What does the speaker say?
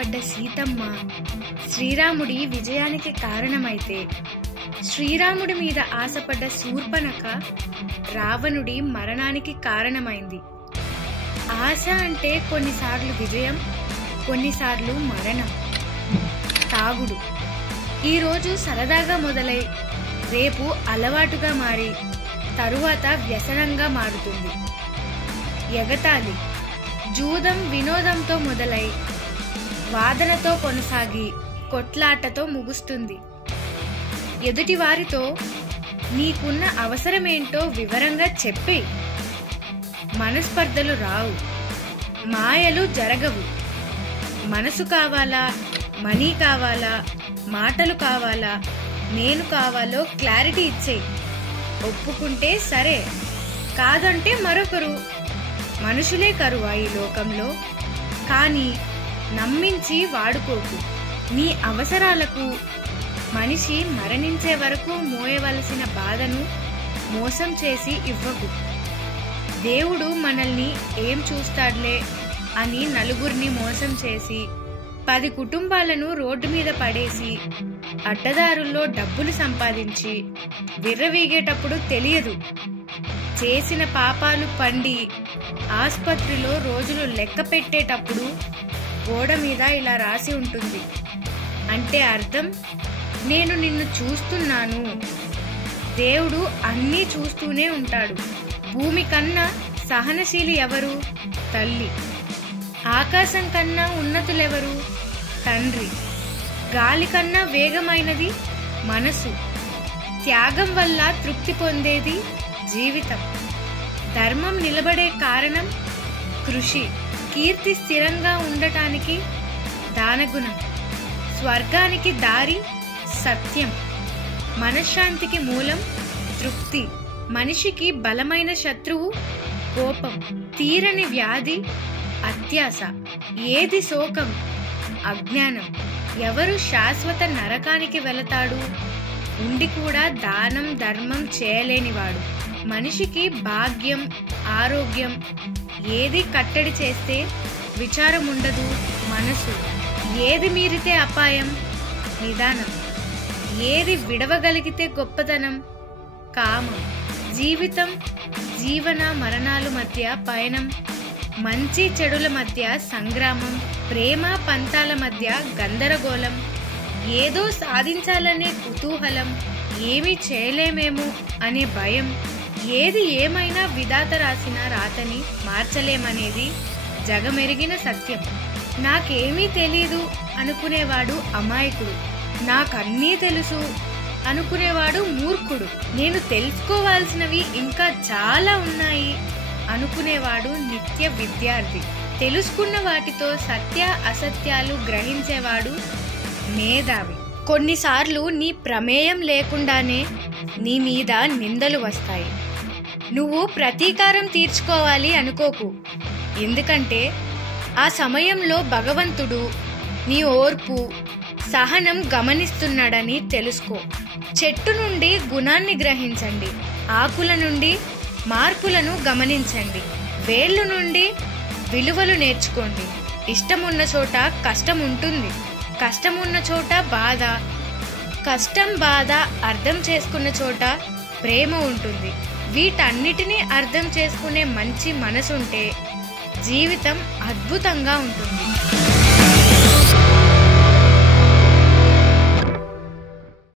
ఆశపడ్డ సీతమ్మ శ్రీరాముడి విజయానికి కారణమైతే, శ్రీరాముడి మీద ఆశపడ్డ శూర్పణఖ రావణుడి మరణానికి కారణమైంది. ఆశ అంటే కొన్నిసార్లు విజయం, కొన్నిసార్లు మరణం. తాగుడు ఈరోజు సరదాగా మొదలై రేపు అలవాటుగా మారి తరువాత వ్యసనంగా మారుతుంది. ఎగతాళి జూదం వినోదంతో మొదలై వాదనతో కొనసాగి కొట్లాటతో ముగుస్తుంది. ఎదుటివారితో నీకున్న అవసరమేంటో వివరంగా చెప్పే. మనస్పర్ధలు రావు, మాయలు జరగవు. మనసు కావాలా, మనీ కావాలా, మాటలు కావాలా, నేను కావాలో క్లారిటీ ఇచ్చేయి. ఒప్పుకుంటే సరే, కాదంటే మరొకరు. మనుషులే కరువా ఈ లోకంలో? కానీ నమ్మించి వాడుకోకు. నీ అవసరాలకు మనిషి మరణించే వరకు మోయవలసిన బాధను మోసం చేసి ఇవ్వకు. దేవుడు మనల్ని ఏం చూస్తాడులే అని నలుగురిని మోసం చేసి 10 కుటుంబాలను రోడ్డు మీద పడేసి అడ్డదారుల్లో డబ్బులు సంపాదించి విర్రవీగేటప్పుడు తెలియదు. చేసిన పాపాలు పండి ఆసుపత్రిలో రోజులు లెక్క పెట్టేటప్పుడు గోడ మీద ఇలా రాసి ఉంటుంది. అంటే అర్థం, నేను నిన్ను చూస్తున్నాను. దేవుడు అన్నీ చూస్తూనే ఉంటాడు. భూమి కన్నా సహనశీలి ఎవరు? తల్లి. ఆకాశం కన్నా ఉన్నతులెవరు? తండ్రి. గాలి కన్నా వేగమైనది మనసు. త్యాగం వల్ల తృప్తి పొందేది జీవితం. ధర్మం నిలబడే కారణం కృషి. కీర్తి స్థిరంగా ఉండటానికి దానగుణం. స్వర్గానికి దారి సత్యం. మనశ్శాంతికి మూలం తృప్తి. మనిషికి బలమైన శత్రువు కోపం. తీరని వ్యాధి అత్యాశ. ఏది శోకం? అజ్ఞానం. ఎవరు శాశ్వత నరకానికి వెళతాడు? ఉండి కూడా దానం ధర్మం చేయలేనివాడు. మనిషికి భాగ్యం, ఆరోగ్యం ఏది కట్టడి చేస్తే విచారం ఉండదు మనసు. ఏది మీరితే అపాయం నిదానం. ఏది విడవగలిగితే గొప్పతనం కామం. జీవితం జీవన మరణాల మధ్య పయనం. మంచి చెడుల మధ్య సంగ్రామం. ప్రేమ పంతాల మధ్య గందరగోళం. ఏదో సాధించాలనే కుతూహలం. ఏమీ చేయలేమేమో అనే భయం. ఏది ఏమైనా విధాత రాసిన రాతని మార్చలేమనేది జగమెరిగిన సత్యం. నాకేమీ తెలీదు అనుకునేవాడు అమాయకుడు. నాకన్నీ తెలుసు అనుకునేవాడు మూర్ఖుడు. నేను తెలుసుకోవాల్సినవి ఇంకా చాలా ఉన్నాయి అనుకునేవాడు నిత్య విద్యార్థి. తెలుసుకున్న వాటితో సత్య అసత్యాలు గ్రహించేవాడు మేధావి. కొన్నిసార్లు నీ ప్రమేయం లేకుండానే నీ మీద నిందలు వస్తాయి. నువ్వు ప్రతీకారం తీర్చుకోవాలి అనుకోకు. ఎందుకంటే ఆ సమయంలో భగవంతుడు నీ ఓర్పు సహనం గమనిస్తున్నాడని తెలుసుకో. చెట్టు నుండి గుణాన్ని గ్రహించండి. ఆకుల నుండి మార్పులను గమనించండి. వేళ్ళు నుండి విలువలు నేర్చుకోండి. ఇష్టమున్న చోట కష్టం ఉంటుంది. కష్టం ఉన్న చోట బాధ. కష్టం బాధ అర్థం చేసుకున్న చోట ప్రేమ ఉంటుంది. వీటన్నిటినీ అర్థం చేసుకునే మంచి మనసుంటే జీవితం అద్భుతంగా ఉంటుంది.